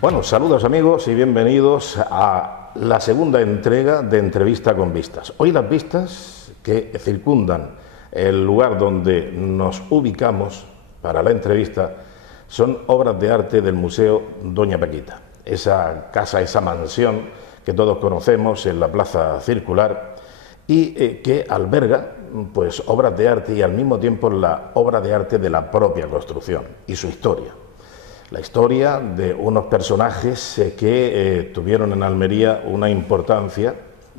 Bueno, saludos amigos y bienvenidos a la segunda entrega de Entrevista con Vistas. Hoy las vistas que circundan el lugar donde nos ubicamos para la entrevista son obras de arte del Museo Doña Paquita. Esa casa, esa mansión que todos conocemos en la Plaza Circular y que alberga pues obras de arte y al mismo tiempo la obra de arte de la propia construcción y su historia. La historia de unos personajes que tuvieron en Almería una importancia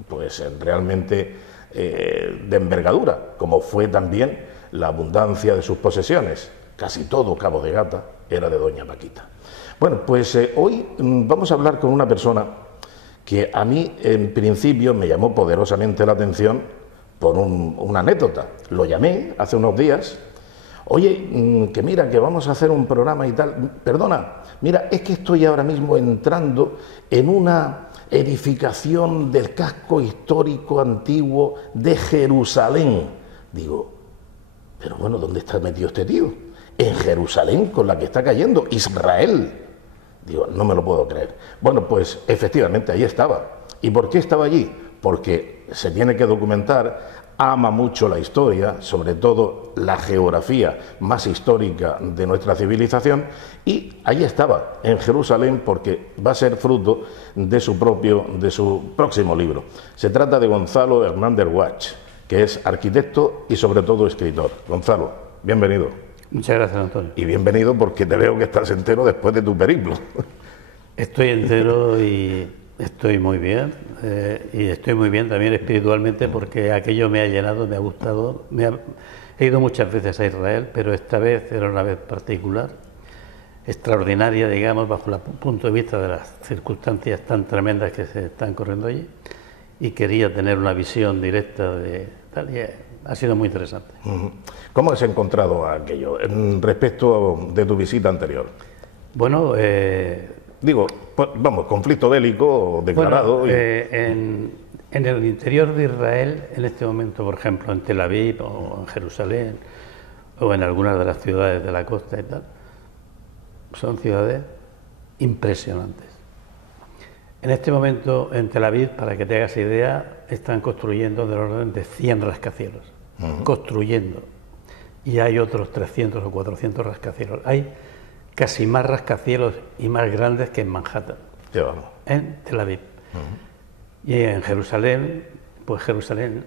pues realmente de envergadura, como fue también la abundancia de sus posesiones. Casi todo Cabo de Gata era de Doña Paquita. Bueno, pues hoy vamos a hablar con una persona que a mí en principio me llamó poderosamente la atención por una anécdota. Lo llamé hace unos días. Oye, que mira, que vamos a hacer un programa y tal. Perdona, mira, es que estoy ahora mismo entrando en una edificación del casco histórico antiguo de Jerusalén. Digo, pero bueno, ¿dónde está metido este tío? En Jerusalén, con la que está cayendo, Israel. Digo, no me lo puedo creer. Bueno, pues efectivamente, ahí estaba. ¿Y por qué estaba allí? Porque se tiene que documentar. Ama mucho la historia, sobre todo la geografía más histórica de nuestra civilización, y ahí estaba, en Jerusalén, porque va a ser fruto de su próximo libro. Se trata de Gonzalo Hernández Guach, que es arquitecto y sobre todo escritor. Gonzalo, bienvenido. Muchas gracias, Antonio. Y bienvenido porque te veo que estás entero después de tu periplo. Estoy entero y estoy muy bien, y estoy muy bien también espiritualmente porque aquello me ha llenado, me ha gustado. He ido muchas veces a Israel, pero esta vez era una vez particular, extraordinaria, digamos, bajo el punto de vista de las circunstancias tan tremendas que se están corriendo allí, y quería tener una visión directa de tal, y ha sido muy interesante. ¿Cómo has encontrado aquello respecto de tu visita anterior? Bueno, digo, vamos, conflicto bélico declarado. Bueno, en el interior de Israel, en este momento, por ejemplo, en Tel Aviv o en Jerusalén o en algunas de las ciudades de la costa y tal, son ciudades impresionantes. En este momento, en Tel Aviv, para que te hagas idea, están construyendo del orden de 100 rascacielos. Construyendo. Y hay otros 300 o 400 rascacielos. Hay casi más rascacielos y más grandes que en Manhattan, en Tel Aviv. Y en Jerusalén, pues Jerusalén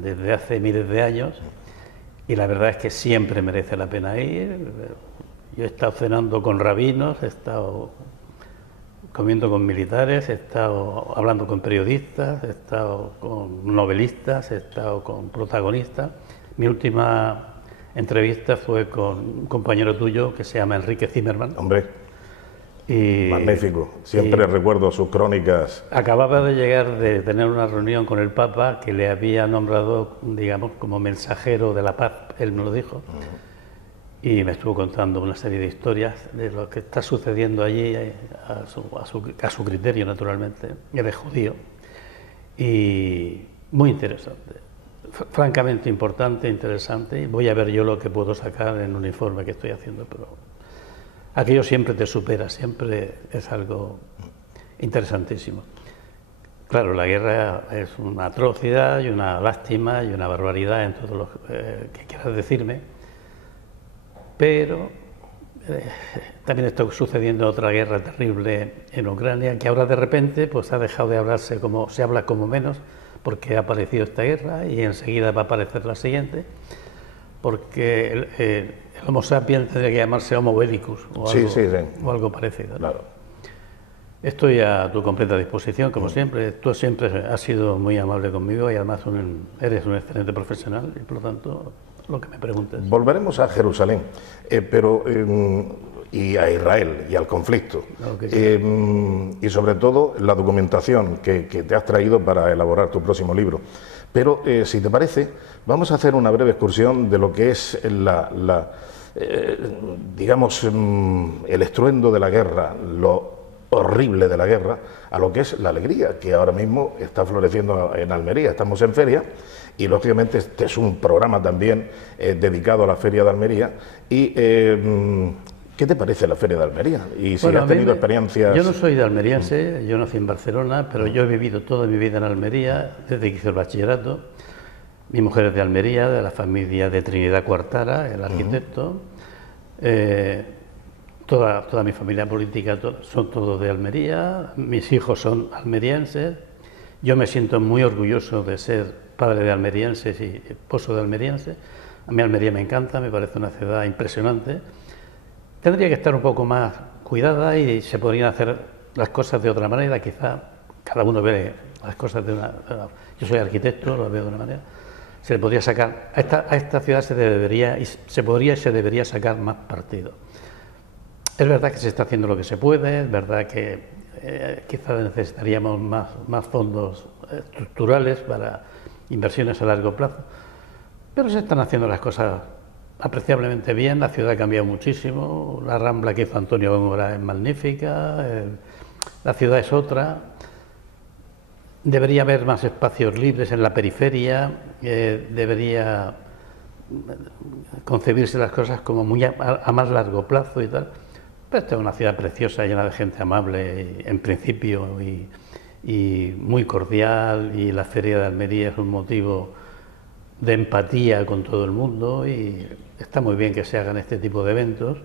desde hace miles de años, y la verdad es que siempre merece la pena ir. Yo he estado cenando con rabinos, he estado comiendo con militares, he estado hablando con periodistas, he estado con novelistas, he estado con protagonistas. Mi última entrevista fue con un compañero tuyo que se llama Enrique Zimmerman. Hombre, magnífico. Siempre recuerdo sus crónicas. Acababa de llegar de tener una reunión con el Papa, que le había nombrado, digamos, como mensajero de la paz, él me lo dijo, y me estuvo contando una serie de historias de lo que está sucediendo allí, a su criterio, naturalmente. Él es judío, y muy interesante. Francamente importante, interesante, y voy a ver yo lo que puedo sacar en un informe que estoy haciendo, pero aquello siempre te supera, siempre es algo interesantísimo. Claro, la guerra es una atrocidad y una lástima y una barbaridad en todo lo que quieras decirme, pero también está sucediendo otra guerra terrible en Ucrania, que ahora de repente pues ha dejado de hablarse, como se habla como menos, porque ha aparecido esta guerra y enseguida va a aparecer la siguiente, porque el Homo sapiens tendría que llamarse Homo bellicus o algo parecido. Claro. Estoy a tu completa disposición, como siempre. Tú siempre has sido muy amable conmigo y además eres un excelente profesional y por lo tanto lo que me preguntes. Volveremos a Jerusalén, pero y a Israel y al conflicto, y sobre todo la documentación que te has traído para elaborar tu próximo libro. Pero si te parece, vamos a hacer una breve excursión de lo que es digamos, el estruendo de la guerra, lo horrible de la guerra, a lo que es la alegría que ahora mismo está floreciendo en Almería. Estamos en feria y lógicamente este es un programa también dedicado a la Feria de Almería y ¿Qué te parece la Feria de Almería? Y si Bueno, has tenido experiencias... Yo no soy de almeriense, yo nací en Barcelona, pero yo he vivido toda mi vida en Almería, desde que hice el bachillerato. Mi mujer es de Almería, de la familia de Trinidad Cuartara, el arquitecto. Toda mi familia política son todos de Almería, mis hijos son almerienses. Yo me siento muy orgulloso de ser padre de almerienses y esposo de almerienses. A mí Almería me encanta, me parece una ciudad impresionante. Tendría que estar un poco más cuidada y se podrían hacer las cosas de otra manera, quizá cada uno ve las cosas de una... Yo soy arquitecto, lo veo de una manera. Se le podría sacar... A esta ciudad se debería sacar más partido. Es verdad que se está haciendo lo que se puede, es verdad que quizás necesitaríamos más fondos estructurales para inversiones a largo plazo, pero se están haciendo las cosas apreciablemente bien. La ciudad ha cambiado muchísimo, la Rambla que hizo Antonio Góngora es magnífica, la ciudad es otra. Debería haber más espacios libres en la periferia, debería concebirse las cosas como muy a más largo plazo y tal. Pero esta es una ciudad preciosa, llena de gente amable, en principio, y muy cordial, y la Feria de Almería es un motivo de empatía con todo el mundo, y está muy bien que se hagan este tipo de eventos,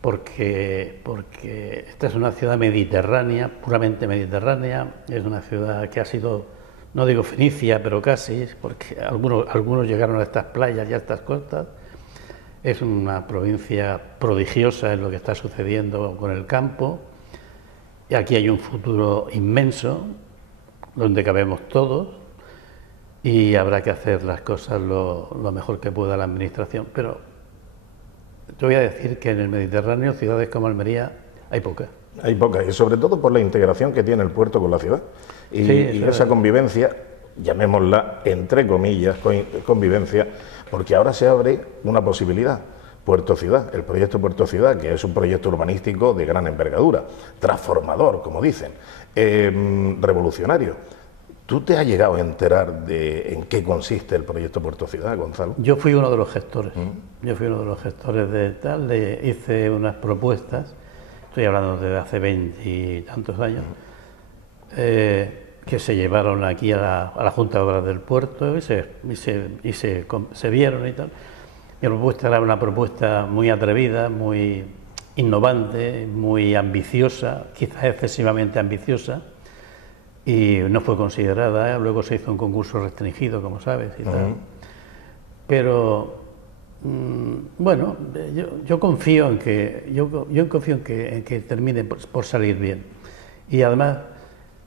porque esta es una ciudad mediterránea, puramente mediterránea, es una ciudad que ha sido, no digo fenicia, pero casi, porque algunos llegaron a estas playas y a estas costas. Es una provincia prodigiosa en lo que está sucediendo con el campo, y aquí hay un futuro inmenso, donde cabemos todos, y habrá que hacer las cosas lo mejor que pueda la administración. Pero te voy a decir que en el Mediterráneo, ciudades como Almería, hay pocas. Hay pocas, y sobre todo por la integración que tiene el puerto con la ciudad. Y, Sí, y esa convivencia, llamémosla entre comillas, convivencia, porque ahora se abre una posibilidad. Puerto Ciudad, el proyecto Puerto Ciudad, que es un proyecto urbanístico de gran envergadura, transformador, como dicen, revolucionario. ¿Tú te has llegado a enterar de en qué consiste el proyecto Puerto Ciudad, Gonzalo? Yo fui uno de los gestores. Yo fui uno de los gestores de tal, hice unas propuestas, estoy hablando de hace 20 y tantos años, que se llevaron aquí a la Junta de Obras del Puerto y se vieron y tal. Mi propuesta era una propuesta muy atrevida, muy innovante, muy ambiciosa, quizás excesivamente ambiciosa, y no fue considerada. Luego se hizo un concurso restringido, como sabes, y tal. Pero bueno, yo confío en que termine por salir bien. Y además,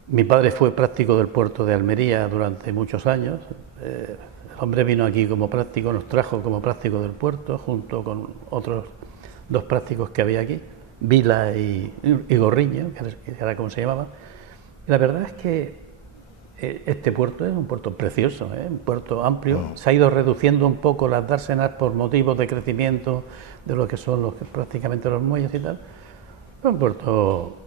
mi padre fue práctico del puerto de Almería durante muchos años. El hombre vino aquí como práctico, nos trajo como práctico del puerto, junto con otros dos prácticos que había aquí, Vila y Gorriño, que era como se llamaba. Y la verdad es que este puerto es un puerto precioso, un puerto amplio. Se ha ido reduciendo un poco las dársenas por motivos de crecimiento de lo que son prácticamente los muelles y tal. Es un puerto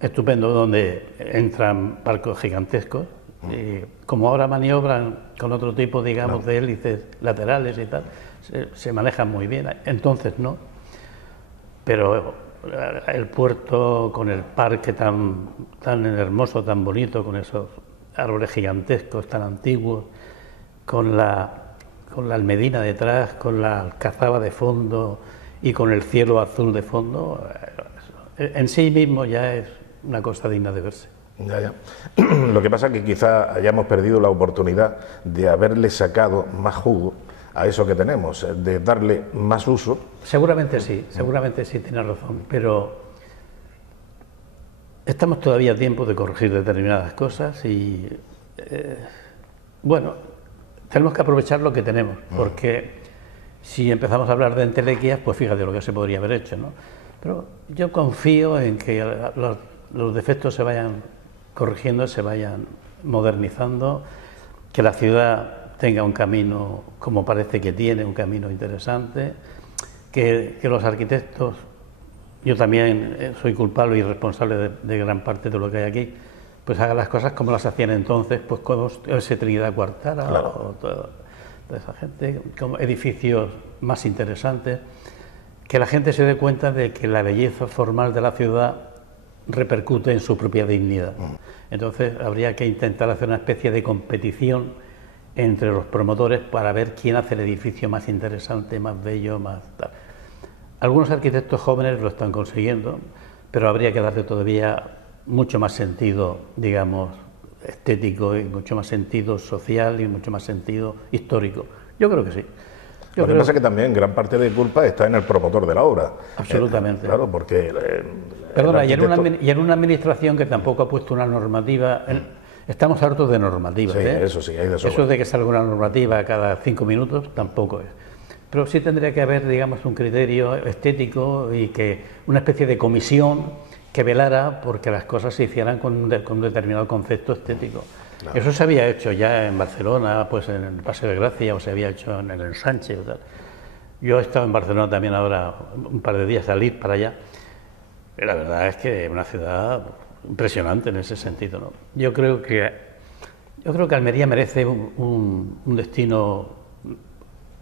estupendo donde entran barcos gigantescos. Y como ahora maniobran con otro tipo, digamos, de hélices laterales y tal, se manejan muy bien. Entonces no, pero el puerto con el parque tan hermoso, tan bonito, con esos árboles gigantescos, tan antiguos, con la almedina detrás, con la alcazaba de fondo y con el cielo azul de fondo, en sí mismo ya es una cosa digna de verse. Ya. Lo que pasa es que quizá hayamos perdido la oportunidad de haberle sacado más jugo a eso que tenemos, de darle más uso. Seguramente sí, tienes razón, pero estamos todavía a tiempo de corregir determinadas cosas y, bueno, tenemos que aprovechar lo que tenemos, porque si empezamos a hablar de entelequias, pues fíjate lo que se podría haber hecho, ¿no? Pero yo confío en que los defectos se vayan corrigiendo, se vayan modernizando, que la ciudad tenga un camino, como parece que tiene, un camino interesante, que los arquitectos, yo también soy culpable y responsable de gran parte de lo que hay aquí, pues hagan las cosas como las hacían entonces, pues como ese Trinidad Cuartara, claro, o toda esa gente, como edificios más interesantes, que la gente se dé cuenta de que la belleza formal de la ciudad repercute en su propia dignidad. Entonces habría que intentar hacer una especie de competición entre los promotores para ver quién hace el edificio más interesante, más bello, más tal. Algunos arquitectos jóvenes lo están consiguiendo, pero habría que darle todavía mucho más sentido, digamos, estético, y mucho más sentido social y mucho más sentido histórico. Yo creo que sí. Lo que pasa es que también gran parte de culpa está en el promotor de la obra. Absolutamente. Claro, porque... Perdona, y en una administración que tampoco ha puesto una normativa... Estamos hartos de normativas. Sí, eso sí, hay de sobra. Eso de que salga una normativa cada 5 minutos tampoco es. Pero sí tendría que haber, digamos, un criterio estético y que una especie de comisión que velara porque las cosas se hicieran con un determinado concepto estético. Claro. Eso se había hecho ya en Barcelona, pues en el Paseo de Gracia, o se había hecho en el Ensanche o tal. Yo he estado en Barcelona también ahora un par de días al ir para allá. Y la verdad es que es una ciudad impresionante en ese sentido, ¿no? Yo creo que Almería merece un destino,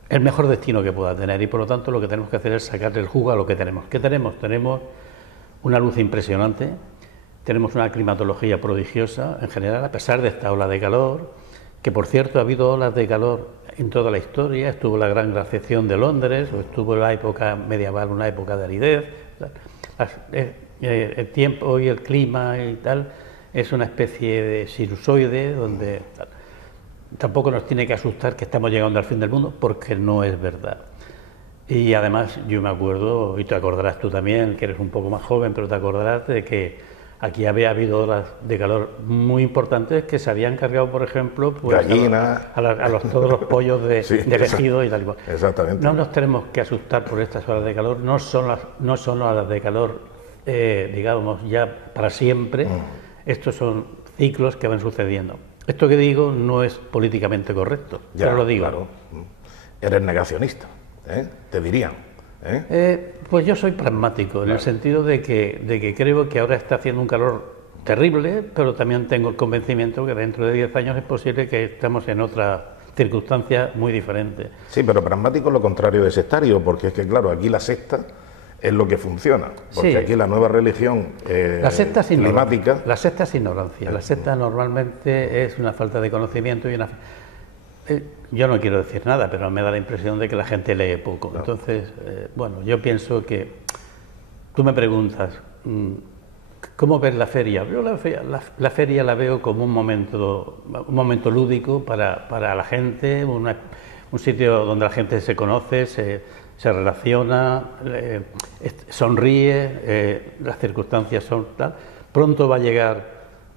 el mejor destino que pueda tener, y por lo tanto lo que tenemos que hacer es sacarle el jugo a lo que tenemos. ¿Qué tenemos? Tenemos una luz impresionante, tenemos una climatología prodigiosa en general, a pesar de esta ola de calor, que por cierto ha habido olas de calor en toda la historia. Estuvo la gran glaciación de Londres, o estuvo en la época medieval una época de aridez. El tiempo y el clima y tal es una especie de sinusoide donde tampoco nos tiene que asustar que estamos llegando al fin del mundo, porque no es verdad. Y además yo me acuerdo, y te acordarás tú también, que eres un poco más joven, pero te acordarás de que aquí había habido olas de calor muy importantes que se habían cargado, por ejemplo, pues, todos los pollos de elegido y tal y cual. Exactamente. No nos tenemos que asustar por estas olas de calor, no son olas de calor, digamos, ya para siempre. Estos son ciclos que van sucediendo. Esto que digo no es políticamente correcto, pero lo digo. Claro. Eres negacionista, te dirían. Pues yo soy pragmático, en el sentido de que creo que ahora está haciendo un calor terrible, pero también tengo el convencimiento que dentro de 10 años es posible que estemos en otra circunstancia muy diferente. Sí, pero pragmático es lo contrario de sectario, porque es que, claro, aquí la secta es lo que funciona, porque aquí la nueva religión climática... La secta es ignorancia, la secta normalmente es una falta de conocimiento y una... yo no quiero decir nada, pero me da la impresión de que la gente lee poco. No. Entonces, bueno, yo pienso que... Tú me preguntas, ¿cómo ves la feria? Yo la feria la veo como un momento lúdico para la gente, un sitio donde la gente se conoce, se relaciona, sonríe, las circunstancias son tal. Pronto va a llegar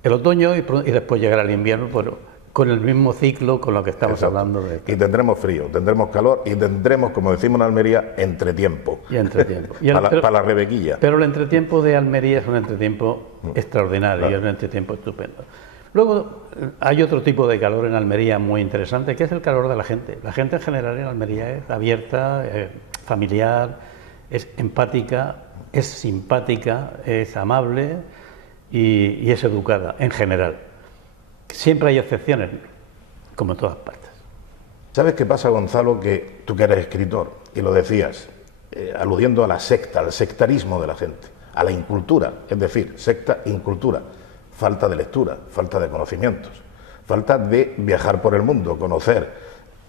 el otoño y después llegará el invierno, pero con el mismo ciclo con lo que estamos hablando de... Y tendremos frío, tendremos calor y tendremos, como decimos en Almería, entretiempo. Y entretiempo. Para la rebequilla. Pero el entretiempo de Almería es un entretiempo extraordinario, y es un entretiempo estupendo. Luego hay otro tipo de calor en Almería muy interesante, que es el calor de la gente. La gente en general en Almería es abierta, familiar, es empática, es simpática, es amable y es educada en general. Siempre hay excepciones, como en todas partes. ¿Sabes qué pasa, Gonzalo? Que tú que eres escritor, y lo decías, aludiendo a la secta, al sectarismo de la gente, a la incultura, es decir, secta, incultura, falta de lectura, falta de conocimientos, falta de viajar por el mundo, conocer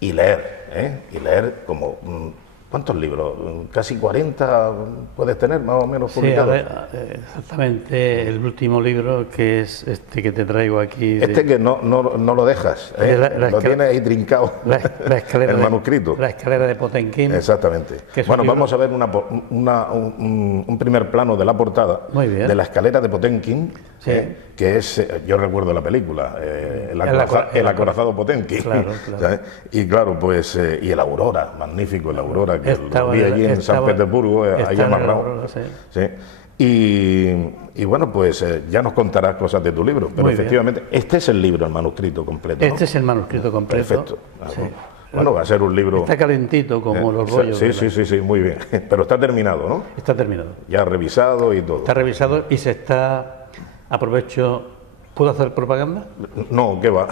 y leer, y leer como... ¿Cuántos libros? ¿Casi 40 puedes tener, más o menos, publicados? Sí, exactamente. El último libro, que es este que te traigo aquí... Este que no lo dejas, lo tienes ahí trincado, el manuscrito. La escalera de Potemkin. Exactamente. Bueno, vamos a ver un primer plano de la portada de la escalera de Potemkin, que es, yo recuerdo la película, el acorazado Potemkin. Claro. Y claro, pues, y el Aurora, magnífico el Aurora, que lo vi allí en San Petersburgo, allí amarrado. Y bueno, pues ya nos contarás cosas de tu libro, pero efectivamente, este es el libro, el manuscrito completo, ¿no? Este es el manuscrito completo. Perfecto. Bueno, va a ser un libro... Está calentito como los bollos. Sí, muy bien. Pero está terminado, ¿no? Está terminado. Ya revisado y todo. Está revisado y se está... Aprovecho... ¿Puedo hacer propaganda? No, ¿qué va?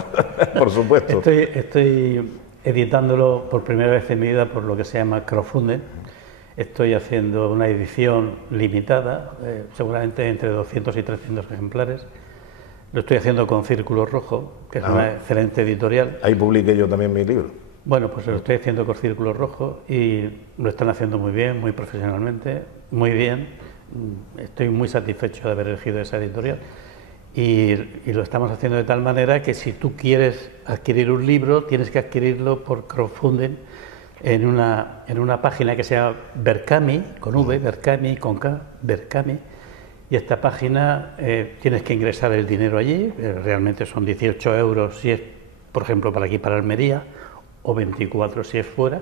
Por supuesto. Estoy editándolo por primera vez en mi vida por lo que se llama crowdfunding. Estoy haciendo una edición limitada, seguramente entre 200 y 300 ejemplares. Lo estoy haciendo con Círculo Rojo, que es una excelente editorial. Ahí publiqué yo también mi libro. Bueno, pues lo estoy haciendo con Círculo Rojo y lo están haciendo muy bien, muy profesionalmente, muy bien. Estoy muy satisfecho de haber elegido esa editorial. Y lo estamos haciendo de tal manera que si tú quieres adquirir un libro, tienes que adquirirlo por crowdfunding en una página que se llama Berkami, con V, Berkami, con K, Berkami. Y esta página tienes que ingresar el dinero allí, realmente son 18 euros si es, por ejemplo, para aquí, para Almería, o 24 si es fuera,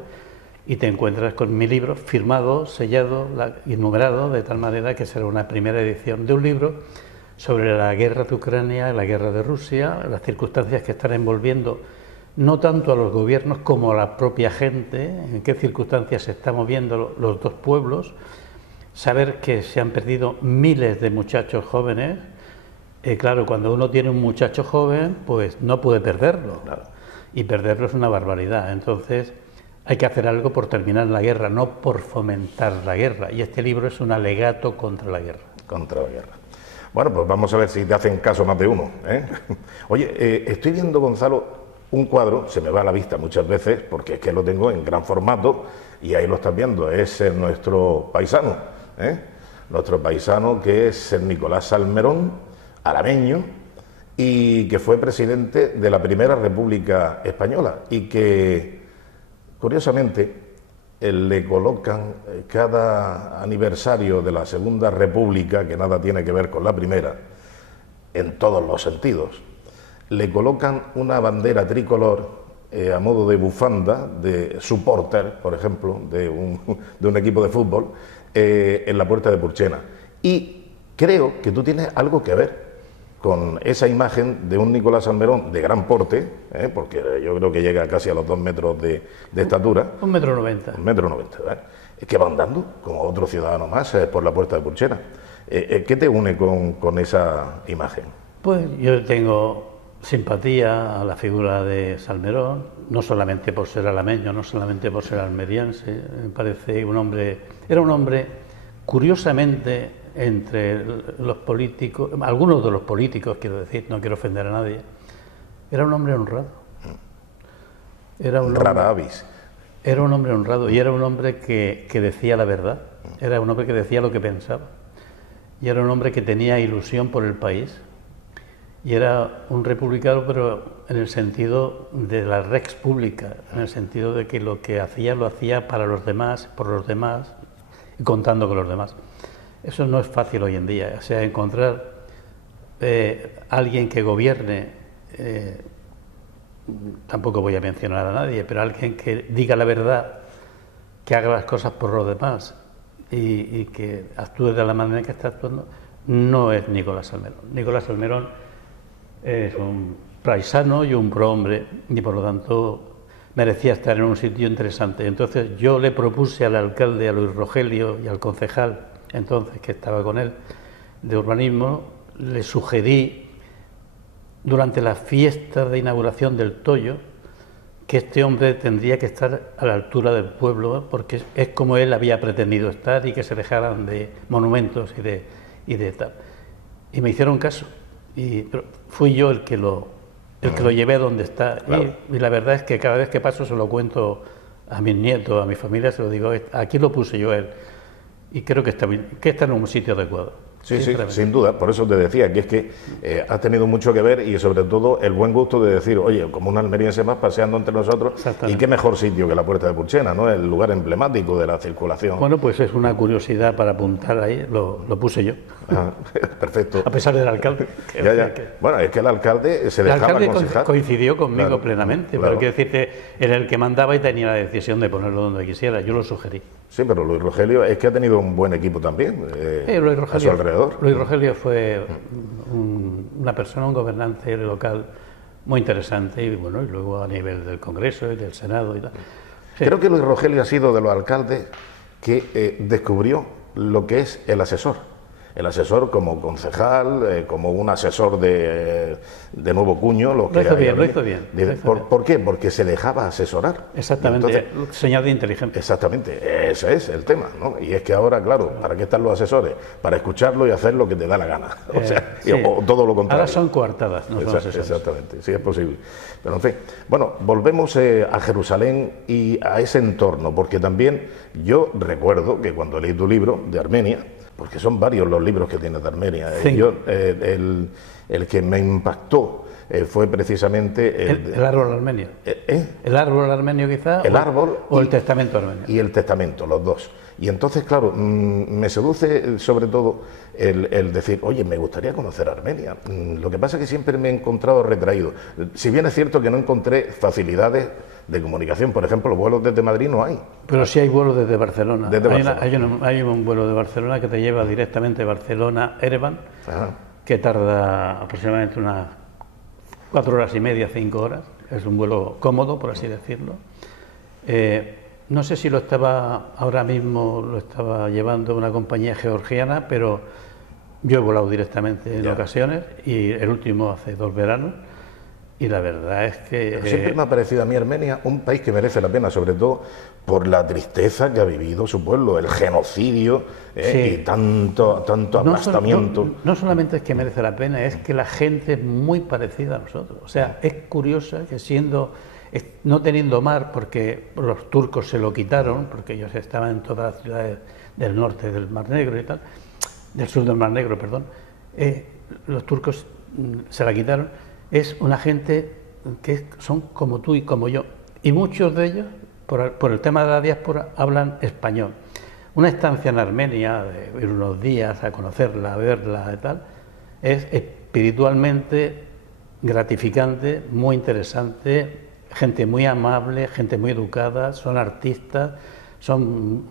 y te encuentras con mi libro firmado, sellado y numerado, de tal manera que será una primera edición de un libro sobre la guerra de Ucrania, la guerra de Rusia, las circunstancias que están envolviendo no tanto a los gobiernos como a la propia gente, en qué circunstancias se están moviendo los dos pueblos, saber que se han perdido miles de muchachos jóvenes. Claro, cuando uno tiene un muchacho joven, pues no puede perderlo, claro, y perderlo es una barbaridad. Entonces hay que hacer algo por terminar la guerra, no por fomentar la guerra, y este libro es un alegato contra la guerra. Contra la guerra. Bueno, pues vamos a ver si te hacen caso más de uno, ¿eh? Oye, estoy viendo, Gonzalo, un cuadro, se me va a la vista muchas veces, porque es que lo tengo en gran formato, y ahí lo estás viendo, es nuestro paisano, nuestro paisano, que es el Nicolás Salmerón, arameño, y que fue presidente de la Primera República Española, y que, curiosamente, le colocan cada aniversario de la Segunda República, que nada tiene que ver con la primera, en todos los sentidos, le colocan una bandera tricolor a modo de bufanda, de supporter, por ejemplo, de un equipo de fútbol, en la puerta de Purchena. Y creo que tú tienes algo que ver con esa imagen de un Nicolás Salmerón de gran porte, porque yo creo que llega casi a los 2 metros de estatura. 1,90 metros. 1,90 metros, que va andando como otro ciudadano más por la puerta de Purchena. ¿Qué te une con esa imagen? Pues yo tengo simpatía a la figura de Salmerón, no solamente por ser alameño, no solamente por ser almeriense. Me parece era un hombre curiosamente, entre los políticos, algunos de los políticos, quiero decir, no quiero ofender a nadie, era un hombre honrado. Rara avis. Era un hombre honrado y era un hombre que decía la verdad, era un hombre que decía lo que pensaba y era un hombre que tenía ilusión por el país y era un republicano, pero en el sentido de la rex pública, en el sentido de que lo que hacía lo hacía para los demás, por los demás y contando con los demás. Eso no es fácil hoy en día, o sea, encontrar alguien que gobierne, tampoco voy a mencionar a nadie, pero alguien que diga la verdad, que haga las cosas por los demás y que actúe de la manera que está actuando, no es Nicolás Salmerón. Nicolás Salmerón es un paisano y un prohombre y por lo tanto merecía estar en un sitio interesante. Entonces yo le propuse al alcalde, a Luis Rogelio y al concejal entonces que estaba con él de urbanismo, le sugerí durante la fiesta de inauguración del Toyo que este hombre tendría que estar a la altura del pueblo, porque es como él había pretendido estar y que se dejaran de monumentos y de tal. Y me hicieron caso, pero fui yo el que lo llevé donde está. Claro. Y la verdad es que cada vez que paso se lo cuento a mis nietos, a mi familia, se lo digo, aquí lo puse yo a él. Y creo que está en un sitio adecuado. Sí, sí, sin duda. Por eso te decía que es que has tenido mucho que ver y sobre todo el buen gusto de decir, oye, como un almeriense más paseando entre nosotros, y qué mejor sitio que la puerta de Purchena, ¿no? El lugar emblemático de la circulación. Bueno, pues es una curiosidad para apuntar ahí, lo puse yo. Ah, perfecto. A pesar del alcalde. Ya. Bueno, es que el alcalde se dejaba aconsejar. El alcalde coincidió conmigo, claro, plenamente, claro. Pero quiero decirte, era el que mandaba y tenía la decisión de ponerlo donde quisiera, yo lo sugerí. Sí, pero Luis Rogelio es que ha tenido un buen equipo también Luis Rogelio, a su alrededor. Luis Rogelio fue una persona, un gobernante local muy interesante y bueno, y luego a nivel del Congreso y del Senado y tal. Sí. Creo que Luis Rogelio ha sido de los alcaldes que descubrió lo que es el asesor. El asesor como concejal, como un asesor de nuevo cuño. Lo hizo bien. ¿Por qué? Porque se dejaba asesorar. Exactamente, entonces, señal de inteligencia. Exactamente, ese es el tema, ¿no? Y es que ahora, claro, ¿para qué están los asesores? Para escucharlo y hacer lo que te da la gana. O sea, sí. O todo lo contrario. Ahora son coartadas, no son asesores. Exactamente, sí es posible. Pero en fin, bueno, volvemos a Jerusalén y a ese entorno, porque también yo recuerdo que cuando leí tu libro de Armenia, porque son varios los libros que tienes de Armenia, el que me impactó fue precisamente... El árbol armenio. El árbol armenio quizá, el árbol o el testamento armenio. Y el testamento, los dos. Y entonces, claro, me seduce sobre todo el decir, oye, me gustaría conocer Armenia. Lo que pasa es que siempre me he encontrado retraído. Si bien es cierto que no encontré facilidades de comunicación, por ejemplo, los vuelos desde Madrid no hay. Pero sí hay vuelos desde Barcelona. Hay un vuelo de Barcelona que te lleva directamente a Barcelona-Erevan, que tarda aproximadamente unas 4 horas y media, 5 horas. Es un vuelo cómodo, por así decirlo. No sé si ahora mismo lo estaba llevando una compañía georgiana, pero yo he volado directamente en ocasiones, y el último hace 2 veranos. Y la verdad es que... siempre me ha parecido a mí Armenia un país que merece la pena, sobre todo por la tristeza que ha vivido su pueblo, el genocidio y tanto aplastamiento. No solamente es que merece la pena, es que la gente es muy parecida a nosotros. O sea, es curiosa que no teniendo mar, porque los turcos se lo quitaron, porque ellos estaban en todas las ciudades del norte del Mar Negro y tal, del sur del Mar Negro, perdón, los turcos se la quitaron. Es una gente que son como tú y como yo, y muchos de ellos, por el tema de la diáspora, hablan español. Una estancia en Armenia, de ir unos días a conocerla, a verla y tal, es espiritualmente gratificante, muy interesante, gente muy amable, gente muy educada, son artistas, son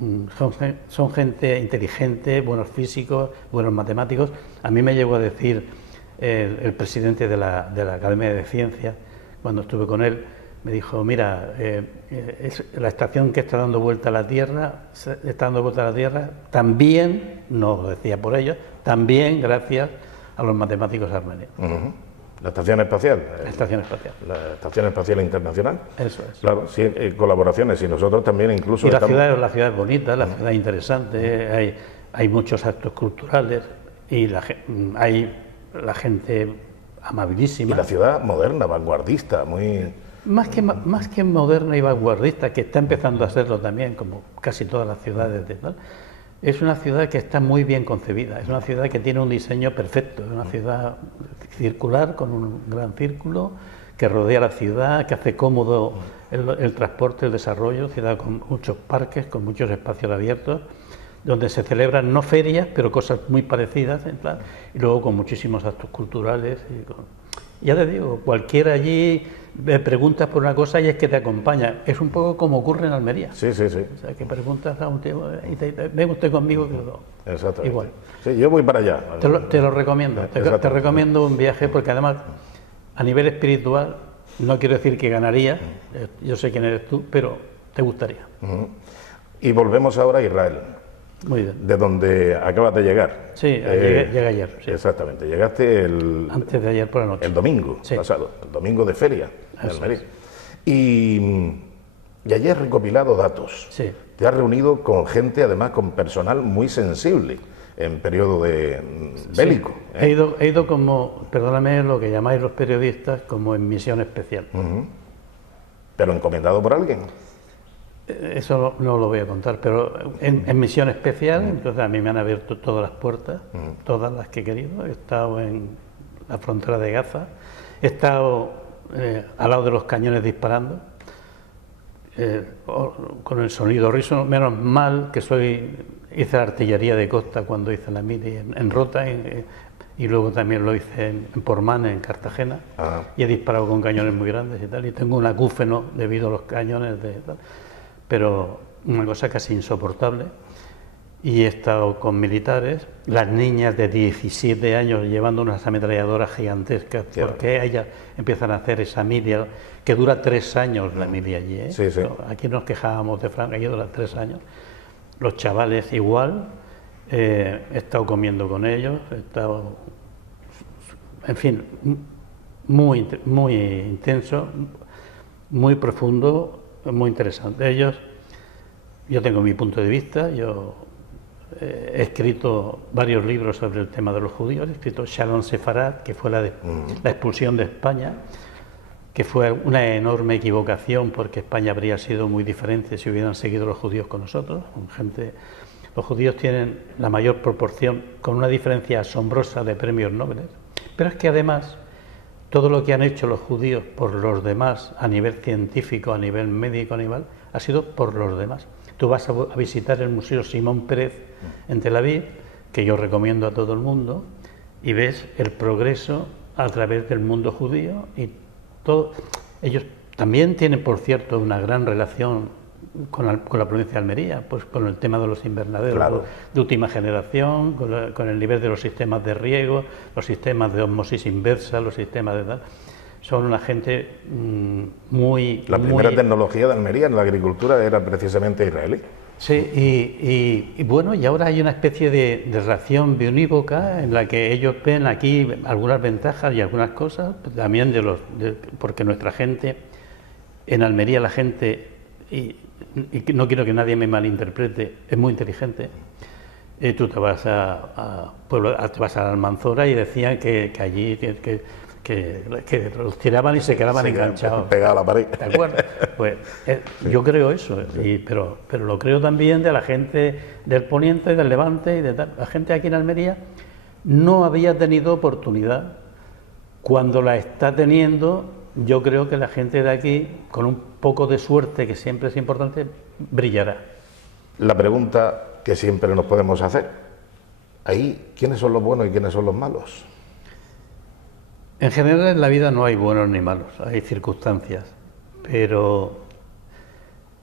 gente inteligente, buenos físicos, buenos matemáticos. A mí me llegó a decir el presidente de la Academia de Ciencias, cuando estuve con él, me dijo, mira, es la estación que está dando vuelta a la Tierra, también, no lo decía por ellos, también gracias a los matemáticos armenios. ¿La estación espacial? La estación espacial. La Estación Espacial Internacional. Eso es. Claro, sí, colaboraciones, y nosotros también incluso... Y la ciudad es bonita, la ciudad es interesante, hay muchos actos culturales, y hay la gente amabilísima. Y la ciudad moderna, vanguardista, muy... Más que moderna y vanguardista, que está empezando a serlo también, como casi todas las ciudades de tal, es una ciudad que está muy bien concebida, es una ciudad que tiene un diseño perfecto, es una ciudad circular con un gran círculo que rodea la ciudad, que hace cómodo el transporte, el desarrollo, ciudad con muchos parques, con muchos espacios abiertos, donde se celebran no ferias, pero cosas muy parecidas, en plan, y luego con muchísimos actos culturales. Ya te digo, cualquiera allí preguntas por una cosa y es que te acompaña. Es un poco como ocurre en Almería. Sí. O sea, que preguntas a un tío y ven usted conmigo. Exactamente. Igual. Sí, yo voy para allá. Te lo recomiendo. Te recomiendo un viaje, porque además, a nivel espiritual, no quiero decir que ganaría, yo sé quién eres tú, pero te gustaría. Y volvemos ahora a Israel. Muy bien. De donde acabas de llegar. Sí, llegué ayer. Sí. Exactamente, llegaste antes de ayer por la noche. El domingo pasado, el domingo de feria en Almería. Y ayer has recopilado datos. Sí. Te has reunido con gente, además con personal muy sensible en periodo bélico. Sí. He ido como, perdóname, lo que llamáis los periodistas, como en misión especial. ¿Pero encomendado por alguien? Eso no lo voy a contar, pero en misión especial, entonces a mí me han abierto todas las puertas, todas las que he querido. He estado en la frontera de Gaza, he estado al lado de los cañones disparando, con el sonido horrísono. Menos mal que hice la artillería de costa cuando hice la mili en Rota, y luego también lo hice en Portmán, en Cartagena, y he disparado con cañones muy grandes y tal, y tengo un acúfeno debido a los cañones de tal. Pero una cosa casi insoportable. Y he estado con militares, las niñas de 17 años llevando unas ametralladoras gigantescas, porque ellas empiezan a hacer esa milia, que dura 3 años la milia allí. Sí. Aquí nos quejábamos de Franco, allí dura 3 años. Los chavales igual, He estado comiendo con ellos, he estado, en fin, muy intenso, muy profundo, muy interesante. Yo tengo mi punto de vista, yo he escrito varios libros sobre el tema de los judíos, he escrito Shalom Sefarad, que fue la expulsión de España, que fue una enorme equivocación porque España habría sido muy diferente si hubieran seguido los judíos con nosotros. Los judíos tienen la mayor proporción, con una diferencia asombrosa, de premios Nobel, pero es que además todo lo que han hecho los judíos por los demás a nivel científico, a nivel médico, ha sido por los demás. Tú vas a visitar el Museo Simón Pérez en Tel Aviv, que yo recomiendo a todo el mundo, y ves el progreso a través del mundo judío y todo. Ellos también tienen, por cierto, una gran relación con la provincia de Almería, pues con el tema de los invernaderos, claro, de última generación, con el nivel de los sistemas de riego, los sistemas de osmosis inversa, los sistemas de tal. Son una gente muy... La primera tecnología de Almería en la agricultura era precisamente israelí. Sí, y bueno, y ahora hay una especie de relación bionívoca en la que ellos ven aquí algunas ventajas y algunas cosas, también porque nuestra gente, en Almería la gente, y no quiero que nadie me malinterprete, es muy inteligente. Tú te vas te vas a la Almanzora y decían que allí... Que los tiraban y se quedaban enganchados. Pegados a la pared. ¿De acuerdo? Pues yo creo eso, pero lo creo también de la gente del Poniente, del Levante y de tal. La gente aquí en Almería no había tenido oportunidad. Cuando la está teniendo, yo creo que la gente de aquí, con un poco de suerte, que siempre es importante, brillará. La pregunta que siempre nos podemos hacer, ahí, ¿quiénes son los buenos y quiénes son los malos? En general en la vida no hay buenos ni malos, hay circunstancias, pero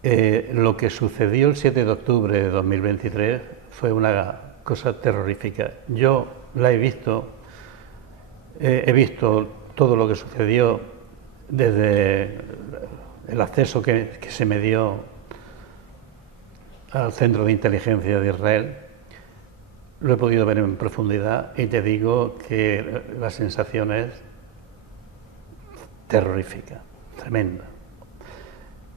lo que sucedió el 7 de octubre de 2023 fue una cosa terrorífica. Yo la he visto todo lo que sucedió desde el acceso que se me dio al Centro de Inteligencia de Israel. Lo he podido ver en profundidad y te digo que la sensación es terrorífica, tremenda.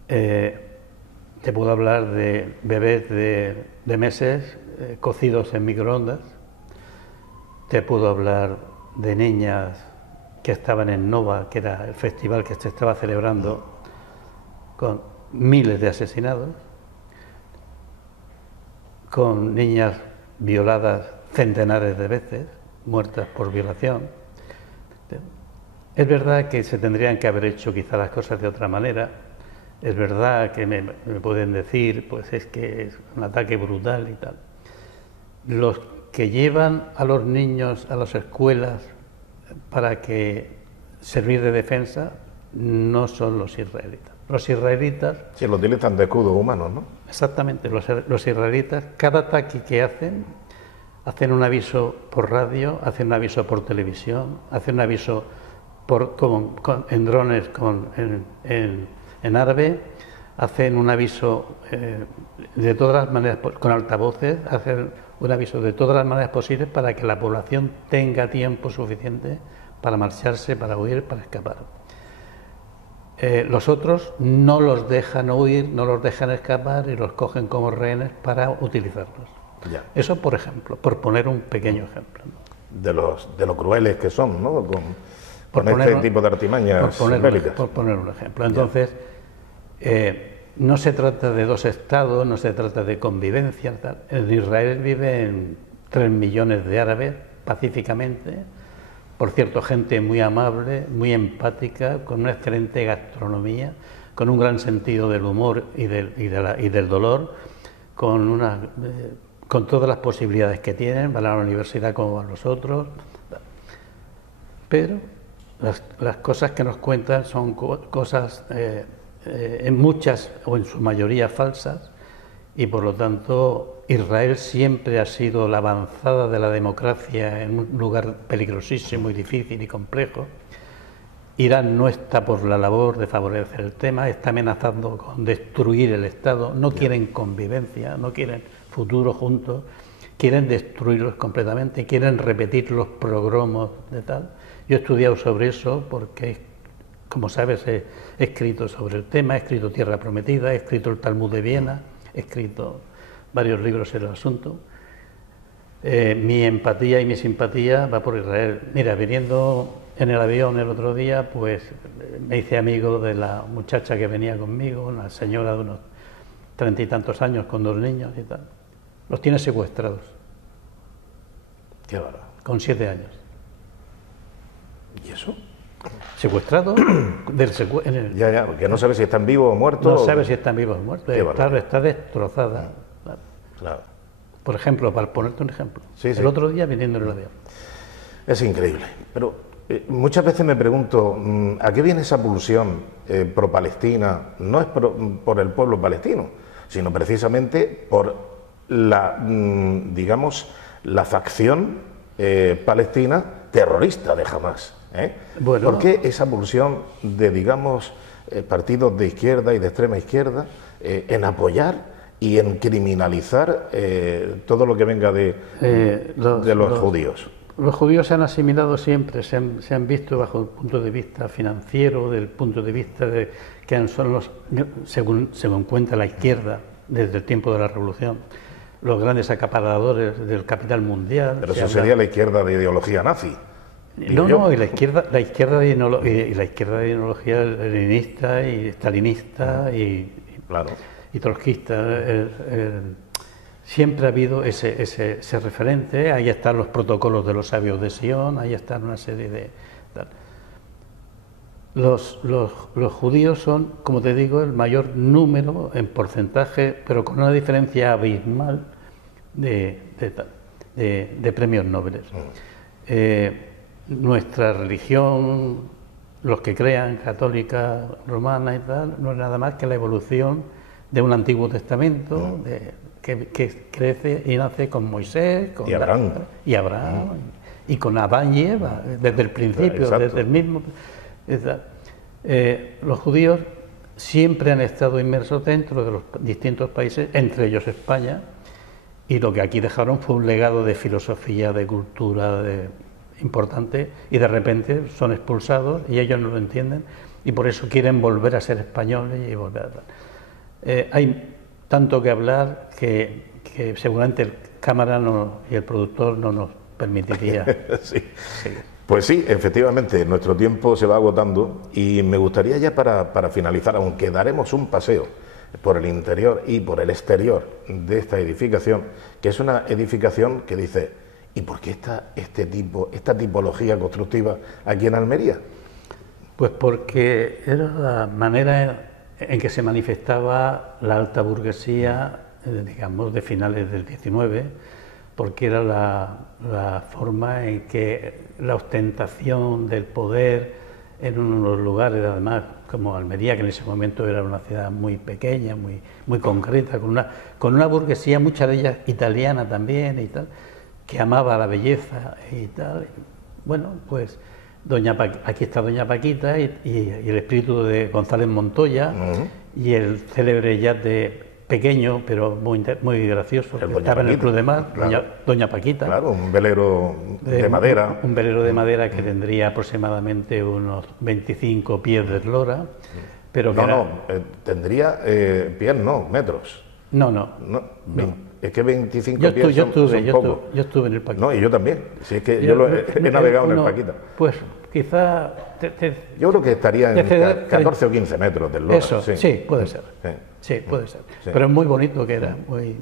Te puedo hablar de bebés de meses cocidos en microondas. Te puedo hablar de niñas que estaban en Nova, que era el festival que se estaba celebrando, con miles de asesinados, con niñas violadas centenares de veces, muertas por violación. Es verdad que se tendrían que haber hecho quizá las cosas de otra manera. Es verdad que me pueden decir, pues es que es un ataque brutal y tal. Los que llevan a los niños a las escuelas para servir de defensa no son los israelitas. Los israelitas... Sí, lo utilizan de escudos humanos, ¿no? Exactamente, los israelitas, cada ataque que hacen un aviso por radio, hacen un aviso por televisión, hacen un aviso en drones en árabe, hacen un aviso de todas las maneras, con altavoces, hacen un aviso de todas las maneras posibles para que la población tenga tiempo suficiente para marcharse, para huir, para escapar. Los otros no los dejan huir, no los dejan escapar y los cogen como rehenes para utilizarlos. Ya. Eso, por ejemplo, por poner un pequeño ejemplo, ¿no? De lo crueles que son, ¿no? Con este tipo de artimañas bélicas. Por poner un ejemplo. Entonces, no se trata de dos estados, no se trata de convivencia, tal. En Israel viven 3 millones de árabes pacíficamente. Por cierto, gente muy amable, muy empática, con una excelente gastronomía, con un gran sentido del humor y del dolor, con todas las posibilidades que tienen, van a la universidad como van los otros. Pero las cosas que nos cuentan son cosas en muchas o en su mayoría falsas, y por lo tanto Israel siempre ha sido la avanzada de la democracia en un lugar peligrosísimo y difícil y complejo. Irán no está por la labor de favorecer el tema, está amenazando con destruir el Estado, no quieren convivencia, no quieren futuro juntos, quieren destruirlos completamente, quieren repetir los progromos de tal. Yo he estudiado sobre eso porque, como sabes, he escrito sobre el tema, he escrito Tierra Prometida, he escrito el Talmud de Viena, he escrito varios libros en el asunto. Mi empatía y mi simpatía va por Israel. Mira, viniendo en el avión el otro día, pues me hice amigo de la muchacha que venía conmigo, una señora de unos 30 y tantos años con 2 niños y tal. Los tiene secuestrados. Qué bárbaro. Con 7 años. ¿Y eso? Secuestrados Ya, porque no sabe si están vivos o muertos. No sabe si están vivos o muertos. Claro, está destrozada. Claro. Por ejemplo, para ponerte un ejemplo, sí. El otro día viniendo en el avión. Es increíble, pero muchas veces me pregunto, ¿a qué viene esa pulsión pro-palestina? No es por el pueblo palestino, sino precisamente por la, digamos, la facción palestina terrorista de Hamás. Bueno, ¿por qué esa pulsión de, digamos, partidos de izquierda y de extrema izquierda en apoyar y en criminalizar todo lo que venga de los judíos? Los judíos se han asimilado siempre, se han visto bajo el punto de vista financiero, del punto de vista de que son los, según cuenta la izquierda desde el tiempo de la Revolución, los grandes acaparadores del capital mundial. Pero eso sería la izquierda de ideología nazi. No, y la izquierda de ideología leninista y stalinista claro. y trotskista. Siempre ha habido ese referente. Ahí están los protocolos de los sabios de Sion, ahí están una serie de... Los judíos son, como te digo, el mayor número en porcentaje, pero con una diferencia abismal de premios Nobel. Nuestra religión, los que crean, católica, romana y tal, no es nada más que la evolución de un Antiguo Testamento que crece y nace con Moisés, con Abraham, y con Adán y Eva, desde el principio, exacto. desde el mismo... los judíos siempre han estado inmersos dentro de los distintos países, entre ellos España, y lo que aquí dejaron fue un legado de filosofía, de cultura importante, y de repente son expulsados y ellos no lo entienden y por eso quieren volver a ser españoles y volver a... hay tanto que hablar que seguramente el cámara y el productor no nos permitiría. Sí. Pues sí, efectivamente, nuestro tiempo se va agotando y me gustaría ya para finalizar, aunque daremos un paseo por el interior y por el exterior de esta edificación, que es una edificación que dice, ¿y por qué está esta tipología constructiva aquí en Almería? Pues porque era la manera en que se manifestaba la alta burguesía, digamos, de finales del XIX, porque era la forma en que la ostentación del poder en unos lugares, además, como Almería, que en ese momento era una ciudad muy pequeña, muy concreta, con una burguesía, mucha de ella italiana también y tal, que amaba la belleza y tal. Bueno, pues aquí está Doña Paquita y el espíritu de González Montoya y el célebre yate pequeño, pero muy gracioso, que estaba en el Club de Mar, claro. Doña Paquita. Claro, un velero de madera. Un velero de madera que tendría aproximadamente unos 25 pies de eslora. Pero tendría pies, metros. No. Es que 25 pies son pocos. Yo estuve en el Paquita. No, y yo también. Si es que yo he navegado en el Paquita. Pues quizá... yo creo que estaría en 14 o 15 metros del lora. Eso, sí, puede ser. Sí, puede ser. Sí. Pero es muy bonito que era, sí.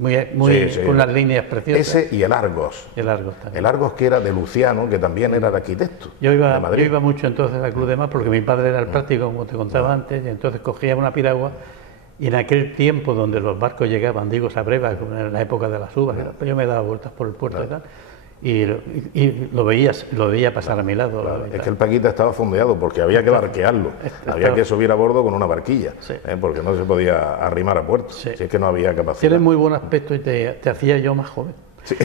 Con unas líneas preciosas. Ese y el Argos. El Argos también. El Argos, que era de Luciano, que también era de arquitecto. Yo iba mucho entonces al Club de Mar porque mi padre era el práctico, como te contaba antes, y entonces cogía una piragua. Y en aquel tiempo donde los barcos llegaban, digo, a Breva, en la época de las uvas, yo me daba vueltas por el puerto y tal, y lo veía pasar a mi lado. Claro, es que el Paquita estaba fondeado porque había que barquearlo, había que subir a bordo con una barquilla, porque no se podía arrimar a puerto, si es que no había capacidad. Tienes muy buen aspecto y te hacía yo más joven. Sí.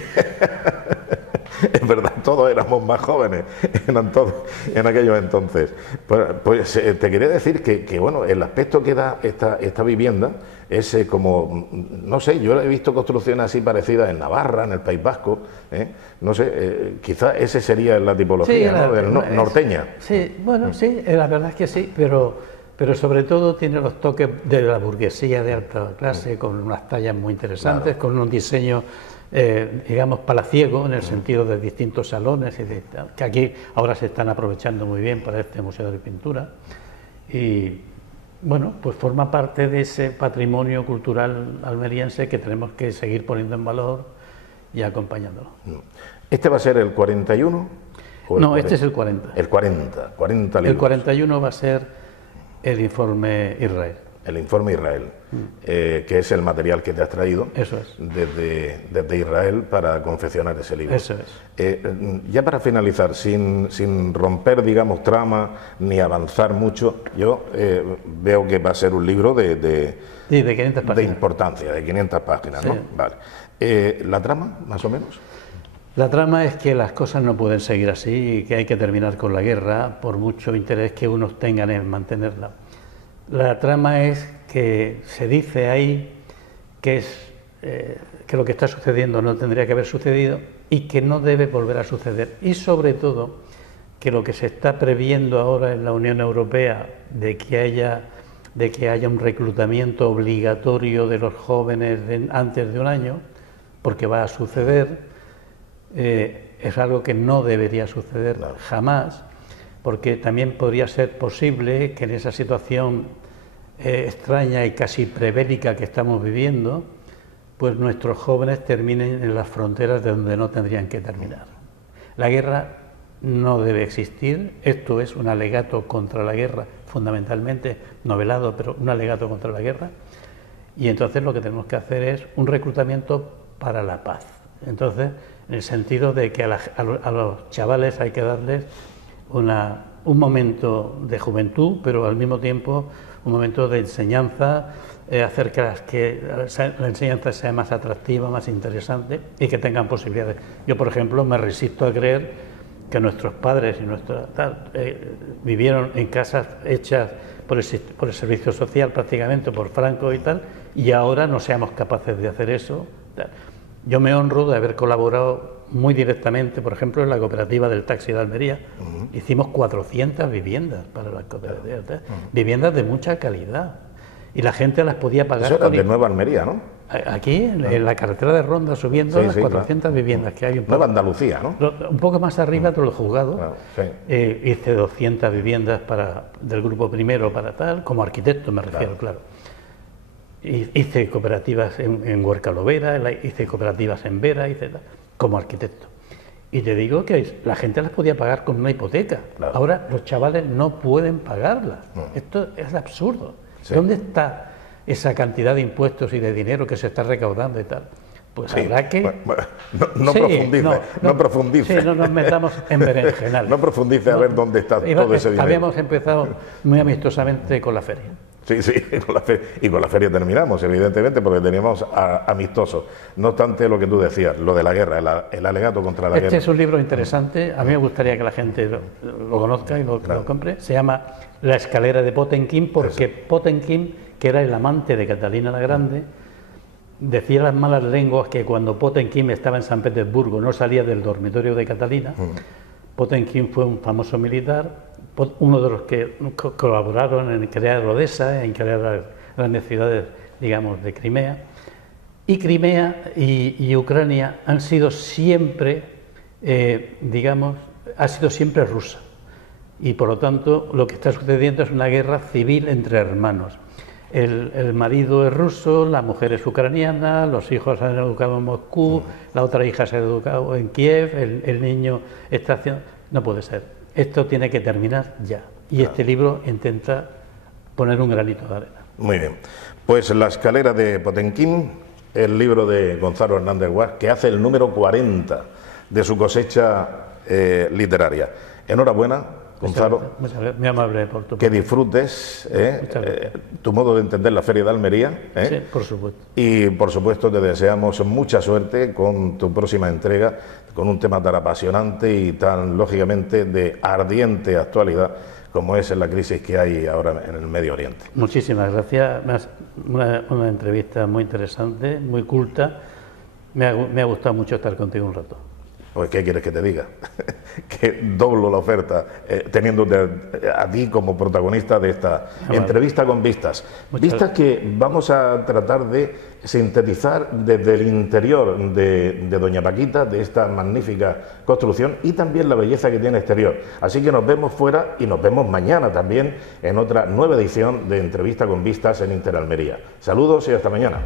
es verdad, todos éramos más jóvenes en aquellos entonces. Pues te quería decir que, bueno, el aspecto que da esta vivienda es como, no sé, yo he visto construcciones así parecidas en Navarra, en el País Vasco, no sé, quizás ese sería la tipología, sí, ¿no? Del norteña. Sí, bueno, sí, la verdad es que sí, pero sobre todo tiene los toques de la burguesía de alta clase, con unas tallas muy interesantes, con un diseño, digamos, palaciego, en el sentido de distintos salones, que aquí ahora se están aprovechando muy bien para este Museo de Pintura. Y bueno, pues forma parte de ese patrimonio cultural almeriense que tenemos que seguir poniendo en valor y acompañándolo. ¿Este va a ser el 41? No, este es el 40. El 40 libros. El 41 va a ser el informe Israel. El informe Israel, que es el material que te has traído. Eso es. Desde Israel para confeccionar ese libro. Eso es. Ya para finalizar, sin romper, digamos, trama ni avanzar mucho, yo veo que va a ser un libro de 500 páginas. De importancia, de 500 páginas, ¿no? Sí. Vale. ¿La trama, más o menos? La trama es que las cosas no pueden seguir así y que hay que terminar con la guerra, por mucho interés que unos tengan en mantenerla. La trama es que se dice ahí que lo que está sucediendo no tendría que haber sucedido y que no debe volver a suceder. Y sobre todo, que lo que se está previendo ahora en la Unión Europea de que haya un reclutamiento obligatorio de los jóvenes antes de un año, porque va a suceder, es algo que no debería suceder jamás, porque también podría ser posible que en esa situación extraña y casi prebélica que estamos viviendo, pues nuestros jóvenes terminen en las fronteras de donde no tendrían que terminar. La guerra no debe existir, esto es un alegato contra la guerra, fundamentalmente novelado, pero un alegato contra la guerra, y entonces lo que tenemos que hacer es un reclutamiento para la paz. Entonces, en el sentido de que a los chavales hay que darles un momento de juventud, pero al mismo tiempo un momento de enseñanza, hacer que la enseñanza sea más atractiva, más interesante y que tengan posibilidades. Yo, por ejemplo, me resisto a creer que nuestros padres y vivieron en casas hechas por el servicio social prácticamente, por Franco y tal, y ahora no seamos capaces de hacer eso. Yo me honro de haber colaborado muy directamente, por ejemplo, en la cooperativa del taxi de Almería. Hicimos 400 viviendas para las cooperativas, viviendas de mucha calidad. Y la gente las podía pagar. Eso era de Nueva Almería, ¿no? Aquí, en la carretera de Ronda, subiendo las 400 viviendas que hay. Nueva Andalucía, ¿no? Un poco más arriba, de los juzgados. Sí. Hice 200 viviendas del grupo primero para tal, como arquitecto me refiero, claro. Hice cooperativas en Huerca-Lovera, hice cooperativas en Vera, como arquitecto. Y te digo que la gente las podía pagar con una hipoteca. Claro. Ahora los chavales no pueden pagarlas. Esto es absurdo. Sí. ¿Dónde está esa cantidad de impuestos y de dinero que se está recaudando y tal? Pues habrá que... No profundice. Sí, no nos metamos en berenjenal. No profundice a ver dónde está todo ese dinero. Habíamos empezado muy amistosamente con la feria. Sí, y con la feria terminamos, evidentemente, porque teníamos amistosos. No obstante, lo que tú decías, lo de la guerra, el alegato contra la guerra. Este es un libro interesante, a mí me gustaría que la gente lo conozca y lo compre. Se llama La escalera de Potemkin, porque Potemkin, que era el amante de Catalina la Grande, decía las malas lenguas que cuando Potemkin estaba en San Petersburgo no salía del dormitorio de Catalina. Potemkin fue un famoso militar, uno de los que colaboraron en crear Odessa, en crear las grandes ciudades, digamos, de Crimea. Y Crimea y Ucrania han sido siempre, ha sido siempre rusa. Y por lo tanto, lo que está sucediendo es una guerra civil entre hermanos. El marido es ruso, la mujer es ucraniana, los hijos se han educado en Moscú, la otra hija se ha educado en Kiev, el niño está haciendo... No puede ser. Esto tiene que terminar ya. Y este libro intenta poner un granito de arena. Muy bien. Pues La escalera de Potemkin, el libro de Gonzalo Hernández Guas, que hace el número 40 de su cosecha literaria. Enhorabuena, Gonzalo, muchas gracias, muy amable por tu que disfrutes tu modo de entender la Feria de Almería. Sí, por supuesto. Y por supuesto te deseamos mucha suerte con tu próxima entrega, con un tema tan apasionante y tan lógicamente de ardiente actualidad como es la crisis que hay ahora en el Medio Oriente. Muchísimas gracias, una entrevista muy interesante, muy culta, me ha gustado mucho estar contigo un rato. Pues, ¿qué quieres que te diga? Que doblo la oferta, teniéndote a ti como protagonista de esta entrevista con vistas. Vistas que vamos a tratar de sintetizar desde el interior de Doña Paquita, de esta magnífica construcción, y también la belleza que tiene exterior. Así que nos vemos fuera y nos vemos mañana también en otra nueva edición de Entrevista con Vistas en Interalmería. Saludos y hasta mañana.